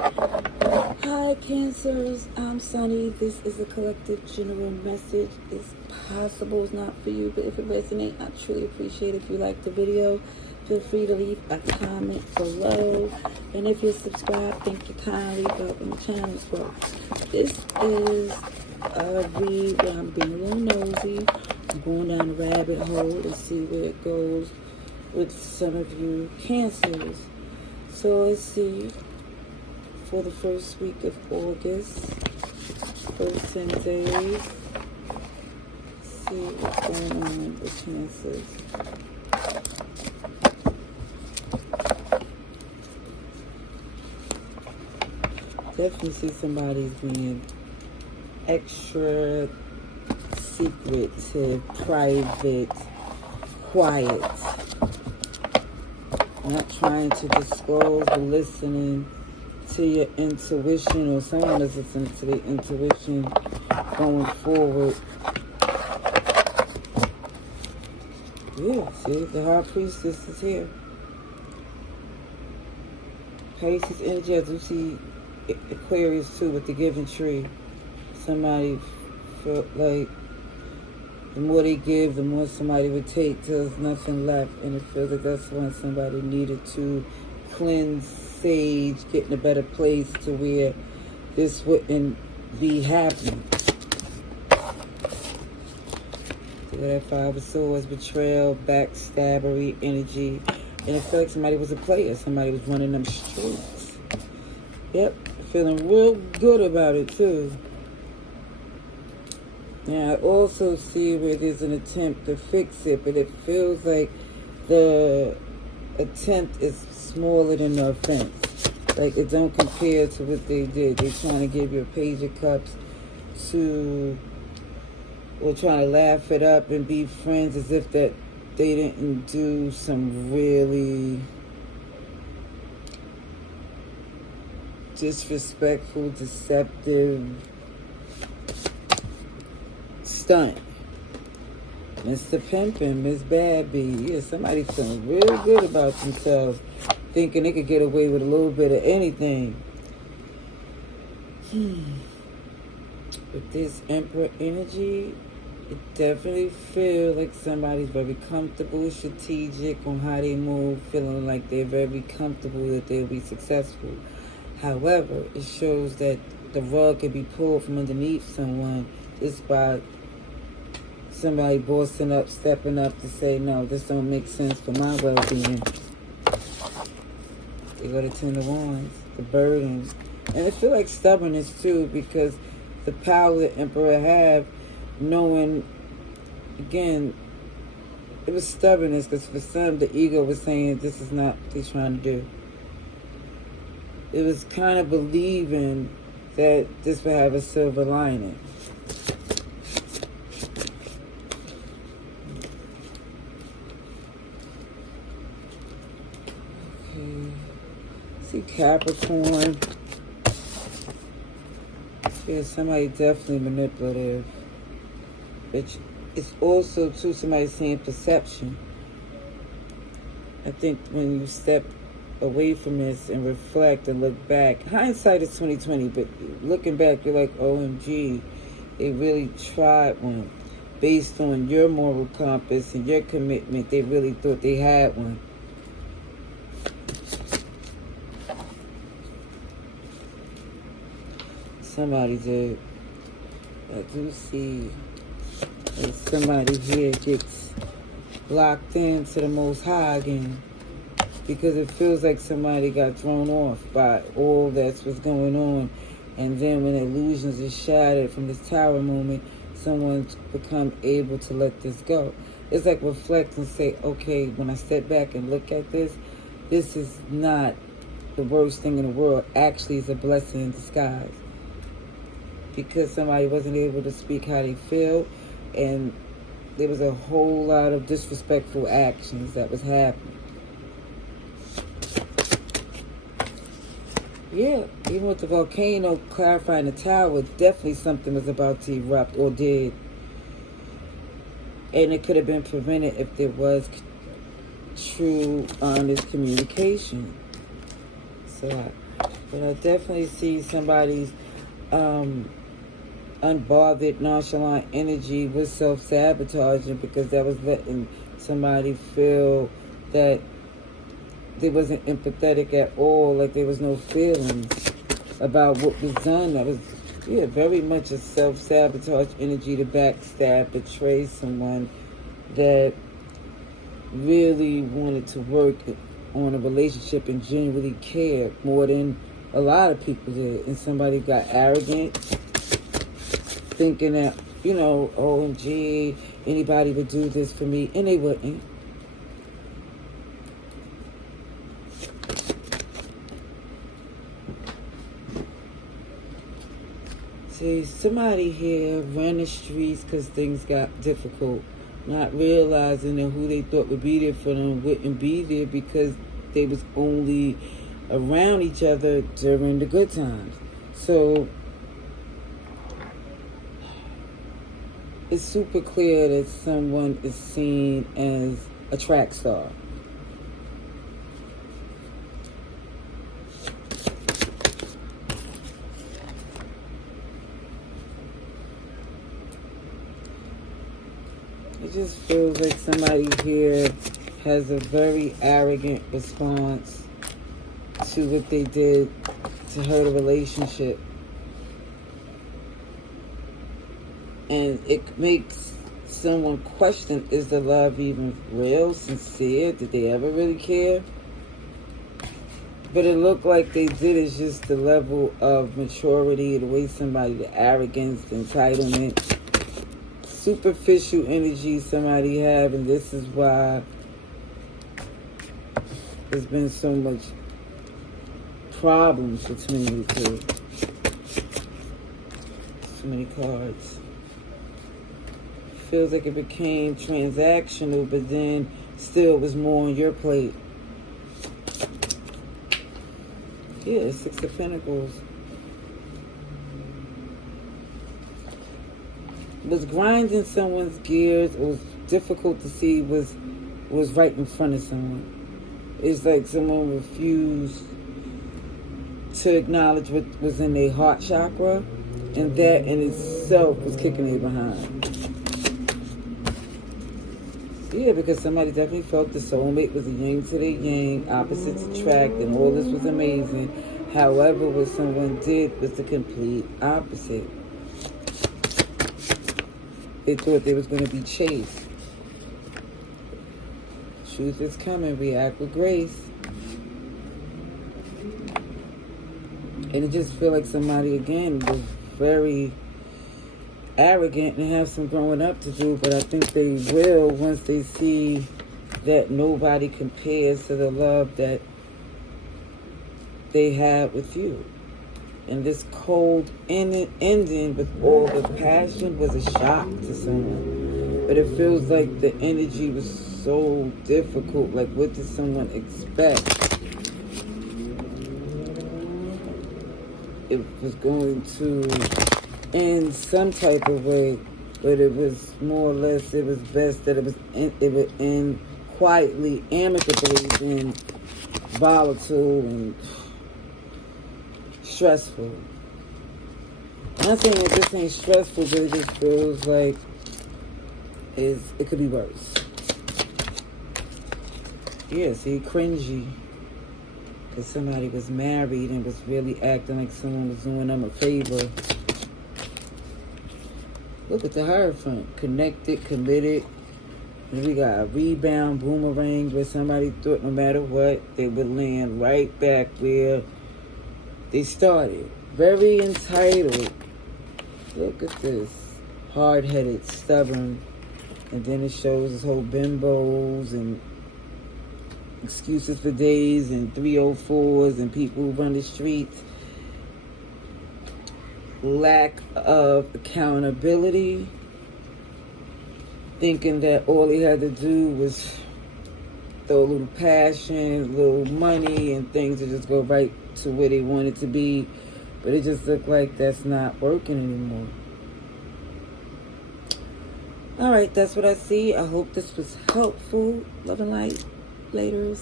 Hi Cancers, I'm Sunny. This is a collective general message. It's possible it's not for you, but if it resonates, I truly appreciate it. If you like the video, feel free to leave a comment below. And if you're subscribed, thank you kindly for helping the channel grow. This is a read where I'm being a little nosy. I'm going down the rabbit hole to see where it goes with some of you Cancers. So let's see. For the first week of August, first 10 days. See what's going on with Cancers. Definitely see somebody's being extra secretive, private, quiet. Not trying to disclose, but listening to your intuition, or someone is listening to their intuition going forward. Yeah, see, the High Priestess is here. Pisces energy, I do see Aquarius too with the giving tree. Somebody felt like the more they give, the more somebody would take till there's nothing left. And it feels like that's when somebody needed to cleanse, sage, get in a better place to where this wouldn't be happening. So that Five of Swords, betrayal, backstabbery energy. And it felt like somebody was a player. Somebody was running them streets. Yep, feeling real good about it too. Now I also see where there's an attempt to fix it, but it feels like the attempt is smaller than the offense. Like it don't compare to what they did. They're trying to give you a Page of Cups or trying to laugh it up and be friends as if that they didn't do some really disrespectful, deceptive stunt. Mr. Pimpin', Miss Babby. Yeah, somebody feeling real good about themselves, thinking they could get away with a little bit of anything. With this Emperor energy, it definitely feels like somebody's very comfortable, strategic on how they move, feeling like they're very comfortable that they'll be successful. However, it shows that the rug can be pulled from underneath someone just by somebody bossing up, stepping up to say, no, this don't make sense for my well-being. They go to Ten of Wands, the burden. And I feel like stubbornness too, because the power the Emperor have, knowing, again, it was stubbornness, because for some, the ego was saying this is not what they're trying to do. It was kind of believing that this would have a silver lining. Okay. See Capricorn. Yeah, somebody definitely manipulative. It's also, too, somebody saying perception. I think when you step away from this and reflect and look back, hindsight is 2020, but looking back, you're like, OMG, they really tried one. Based on your moral compass and your commitment, they really thought they had one. Somebody did. I do see that somebody here gets locked into the Most High again, because it feels like somebody got thrown off by all that's what's going on. And then when illusions are shattered from this tower moment, someone's become able to let this go. It's like reflect and say, okay, when I step back and look at this, this is not the worst thing in the world. Actually, it's a blessing in disguise. Because somebody wasn't able to speak how they feel, and there was a whole lot of disrespectful actions that was happening. Yeah, even with the volcano clarifying the tower, definitely something was about to erupt or did. And it could have been prevented if there was true, honest communication. So But I definitely see somebody's unbothered, nonchalant energy was self-sabotaging, because that was letting somebody feel that they wasn't empathetic at all, like there was no feelings about what was done. That was, yeah, very much a self-sabotage energy, to backstab, betray someone that really wanted to work on a relationship and genuinely cared more than a lot of people did. And somebody got arrogant, thinking that, you know, OMG, anybody would do this for me, and they wouldn't. See, somebody here ran the streets because things got difficult, not realizing that who they thought would be there for them wouldn't be there, because they was only around each other during the good times. So it's super clear that someone is seen as a track star. It just feels like somebody here has a very arrogant response to what they did to hurt a relationship. And it makes someone question, is the love even real, sincere? Did they ever really care? But it looked like they did. It's just the level of maturity, the way somebody, the arrogance, the entitlement, superficial energy somebody have, and this is why there's been so much problems between you two. So many cards. Feels like it became transactional, but then still was more on your plate. Yeah, 6 of Pentacles. Was grinding someone's gears. It was difficult to see was right in front of someone. It's like someone refused to acknowledge what was in their heart chakra, and that in itself was kicking their behind. Yeah, because somebody definitely felt the soulmate was a yin to the yang, opposites attract, and all this was amazing. However, what someone did was the complete opposite. They thought they was going to be chased. Truth is coming. React with grace. And it just feel like somebody, again, was very arrogant and have some growing up to do. But I think they will once they see that nobody compares to the love that they had with you. And this cold ending with all the passion was a shock to someone. But it feels like the energy was so difficult. Like, what did someone expect? It was going to end some type of way, but it was more or less, it was best that it would end quietly, amicably, than volatile and stressful. I'm not saying that this ain't stressful, but it just feels like it could be worse. Yeah, see, cringy. Because somebody was married and was really acting like someone was doing them a favor. Look at the Hierophant. Connected, committed. And we got a rebound, boomerang, where somebody thought no matter what, they would land right back where they started. Very entitled. Look at this. Hard-headed, stubborn. And then it shows this whole bimbos and excuses for days and 304s and people who run the streets. Lack of accountability. Thinking that all they had to do was throw a little passion, a little money, and things would just go right to where they wanted to be. But it just looked like that's not working anymore. All right, that's what I see. I hope this was helpful. Love and light. Laters.